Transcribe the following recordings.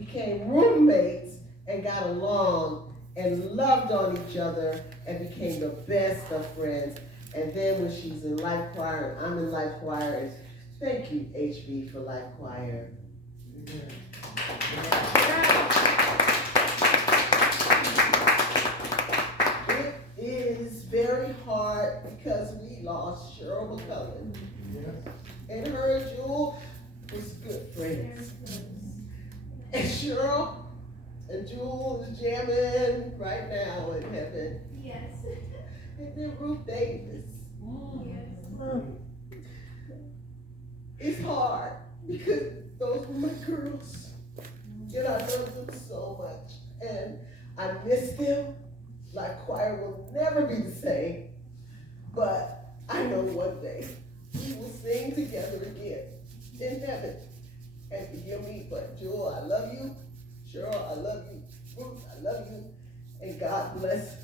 became roommates and got along and loved on each other and became the best of friends. And then when she's in life choir and I'm in life choir, and thank you, HB, for life choir. It is very hard because we lost Cheryl McCullen. And her and Jewel was good friends. And Cheryl and Jewel is jamming right now in heaven. Yes. And then Ruth Davis. Yes. It's hard because those were my girls. And I love them so much. And I miss them. Like choir will never be the same. But I know one day we will sing together again in heaven. And forgive me, but Jewel, I love you. Cheryl, I love you. Ruth, I love you. And God bless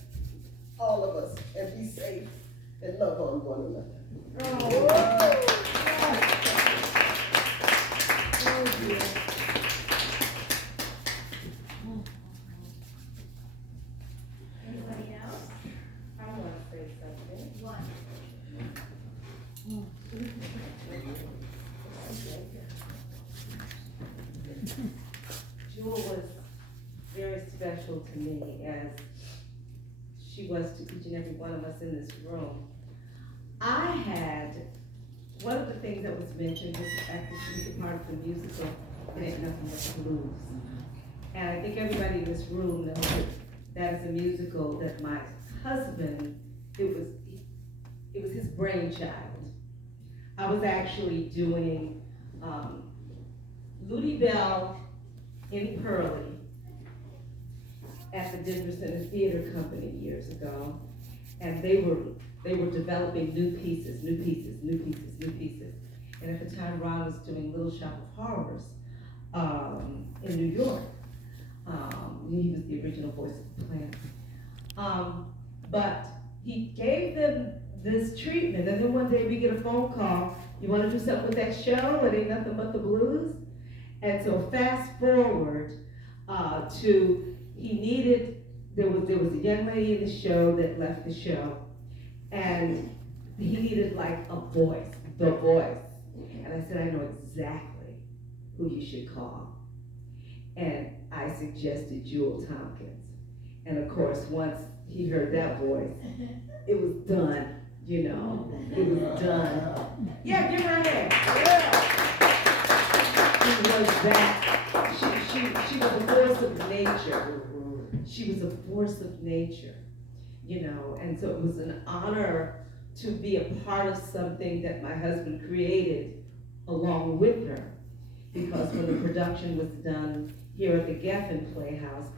all of us. And be safe and love on one another. Anybody else? I want to say something. One. Jewel was very special to me, as she was to each and every one of us in this room. I had, one of the things that was mentioned was the fact that she was a part of the musical, It Ain't Nothing But the Blues. And I think everybody in this room knows that that is a musical that my husband, it was his brainchild. I was actually doing Ludi Bell in Pearlie at the Denver Center Theater Company years ago, and they were developing new pieces. And at the time, Ron was doing Little Shop of Horrors in New York. He was the original voice of the Plant. But he gave them this treatment, and then one day we get a phone call, you want to do something with that show? It Ain't Nothing But the Blues? And so fast forward to, there was a young lady in the show that left the show, and he needed like a voice, the voice. And I said, I know exactly who you should call. And I suggested Jewel Tompkins. And of course, once he heard that voice, it was done, you know, it was done. Yeah, give her a hand. Yeah. She was that, she was a force of nature. She was a force of nature, you know, and so it was an honor to be a part of something that my husband created along with her. Because when the production was done here at the Geffen Playhouse,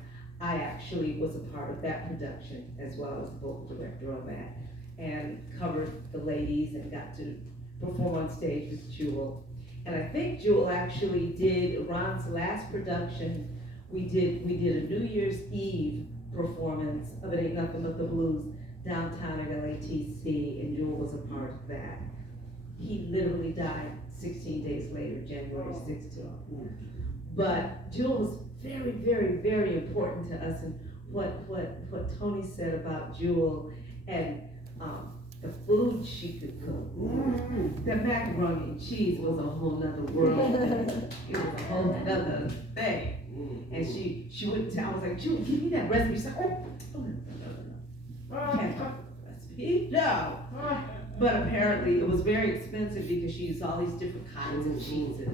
I actually was a part of that production as well as the vocal director on that, and covered the ladies and got to perform on stage with Jewel. And I think Jewel actually did Ron's last production. We did a New Year's Eve performance of It Ain't Nothing But the Blues downtown at LATC, and Jewel was a part of that. He literally died 16 days later, January 16th. But Jewel was very, very, very important to us, and what Tony said about Jewel and the food she could cook. That macaroni and cheese was a whole nother world. It was a whole nother thing. And she wouldn't tell, I was like, Jewel, give me that recipe. She's like, no. Can't talk about the recipe, no. But apparently it was very expensive because she used all these different kinds of cheeses.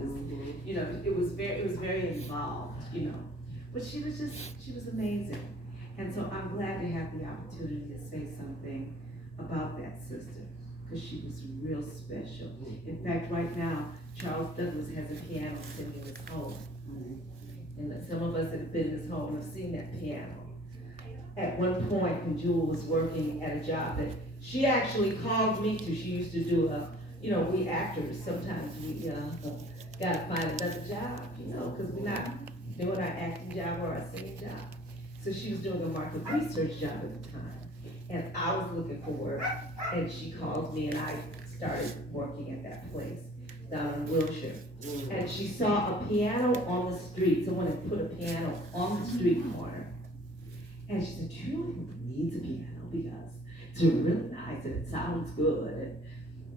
You know, it was very involved, you know. But she was amazing. And so I'm glad to have the opportunity to say something about that sister, because she was real special. In fact, right now, Charles Douglas has a piano sitting in his home. And some of us that have been in his home have seen that piano. At one point, when Jewel was working at a job that she actually called me to, she used to do we actors, sometimes we gotta find another job, because we're not doing our acting job or our singing job. So she was doing a market research job at the time. And I was looking for work, and she called me, and I started working at that place down in Wilshire. and she saw a piano on the street. Someone had put a piano on the street corner. And she said, you know who needs a piano because it's really nice and it sounds good. And,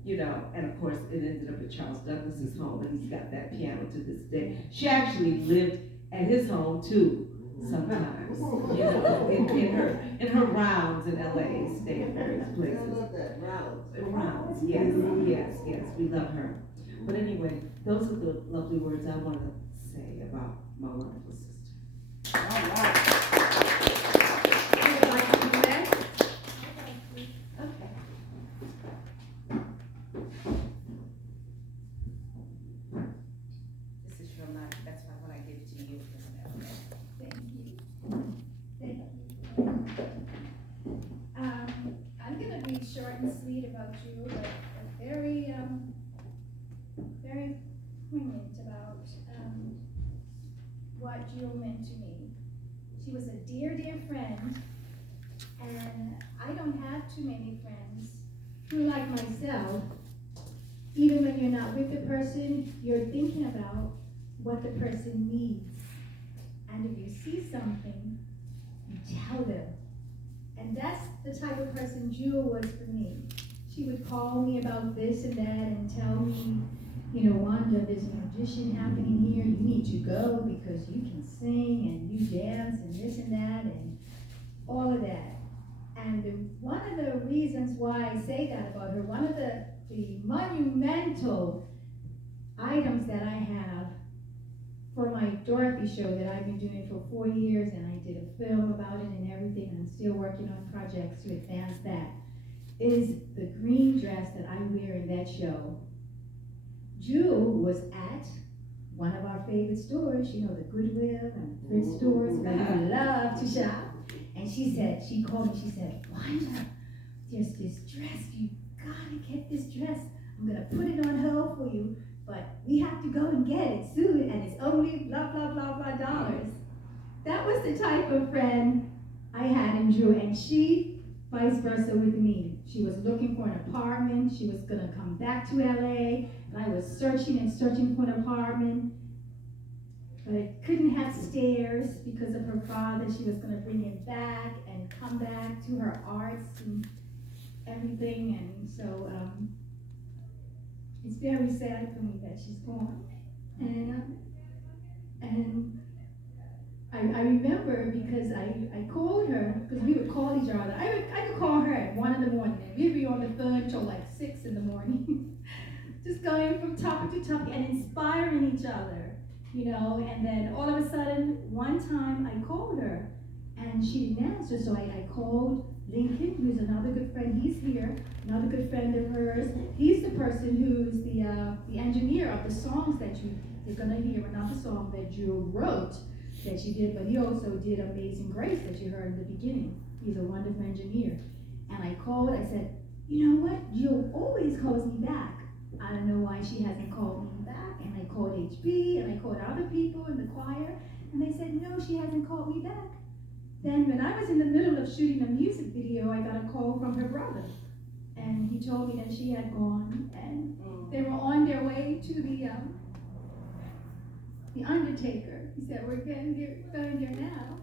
you know, and of course it ended up at Charles Douglas's home and he's got that piano to this day. She actually lived at his home too sometimes, you know, in her rounds in LA, stay at various places. I love that, rounds. Rounds, yes, we love her. But anyway, those are the lovely words I want to say about my wonderful sister. All right. Who would like to do that? Okay. This is your mic, that's why when I give it to you, it's okay. Thank you. Thank you. I'm gonna be short and sweet about you, but very, very poignant about, what Jewel meant to me. She was a dear, dear friend, and I don't have too many friends who, like myself, even when you're not with the person, you're thinking about what the person needs. And if you see something, you tell them. And that's the type of person Jewel was for me. She would call me about this and that and tell me, you know, Wanda, there's an audition happening here, you need to go because you can sing and you dance and this and that and all of that. And one of the reasons why I say that about her, one of the monumental items that I have for my Dorothy show that I've been doing for 4 years, and I did a film about it and everything, and I'm still working on projects to advance that, is the green dress that I wear in that show. Jewel was at one of our favorite stores, you know, the Goodwill and thrift stores where I love to shop. And she called me, she said, Wanda, there's this dress, you gotta get this dress. I'm gonna put it on hold for you, but we have to go and get it soon, and it's only blah, blah, blah, blah dollars. That was the type of friend I had in Drew, and she, vice versa with me. She was looking for an apartment, she was gonna come back to LA, and I was searching and searching for an apartment, but I couldn't have stairs because of her father. She was gonna bring him back and come back to her arts and everything, and so it's very sad for me that she's gone. And I remember because I called her, because we would call each other. I would call her at 1 in the morning, and we'd be on the phone until like 6 in the morning, just going from topic to topic and inspiring each other, you know. And then all of a sudden, one time I called her, and she didn't answer, so I called Lincoln, who's another good friend. He's here, another good friend of hers. He's the person who's the engineer of the songs that you're gonna hear. Another song that Jewel wrote that she did, but he also did Amazing Grace that you heard in the beginning. He's a wonderful engineer. And I called, I said, you know what? Jewel always calls me back. I don't know why she hasn't called me back. And I called HB and I called other people in the choir, and they said, no, she hasn't called me back. Then when I was in the middle of shooting a music video, I got a call from her brother. And he told me that she had gone, and they were on their way to the undertaker. He said, we're going there now,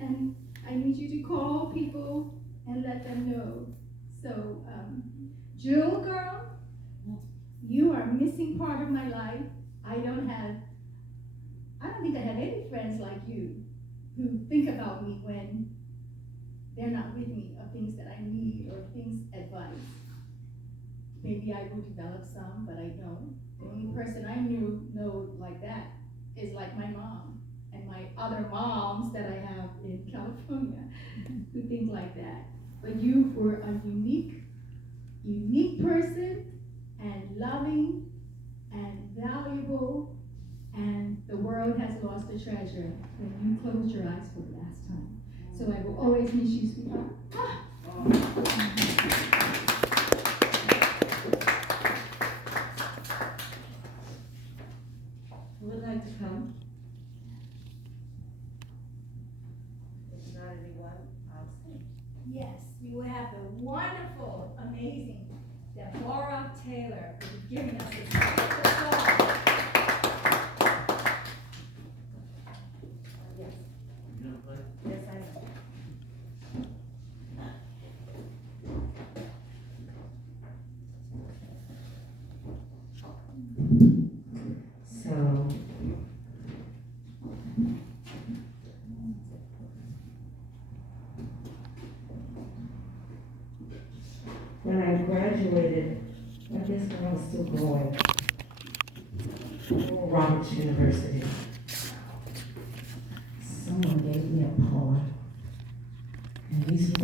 and I need you to call people and let them know. So, Jewel girl, you are a missing part of my life. I don't think I have any friends like you who think about me when they're not with me, of things that I need or things, advice. Maybe I will develop some, but I don't. The only person I know like that is like my mom and my other moms that I have in California who think like that. But you were a unique person, and loving and valuable, and the world has lost a treasure when you closed your eyes for the last time. So I will always miss you, sweetheart. Who would like to come? If not anyone, I'll sing. Yes, we will have the wonderful, amazing Deborah Taylor for giving us this wonderful song. when I graduated, I guess when I was still going, Roberts University, someone gave me a poem. And these were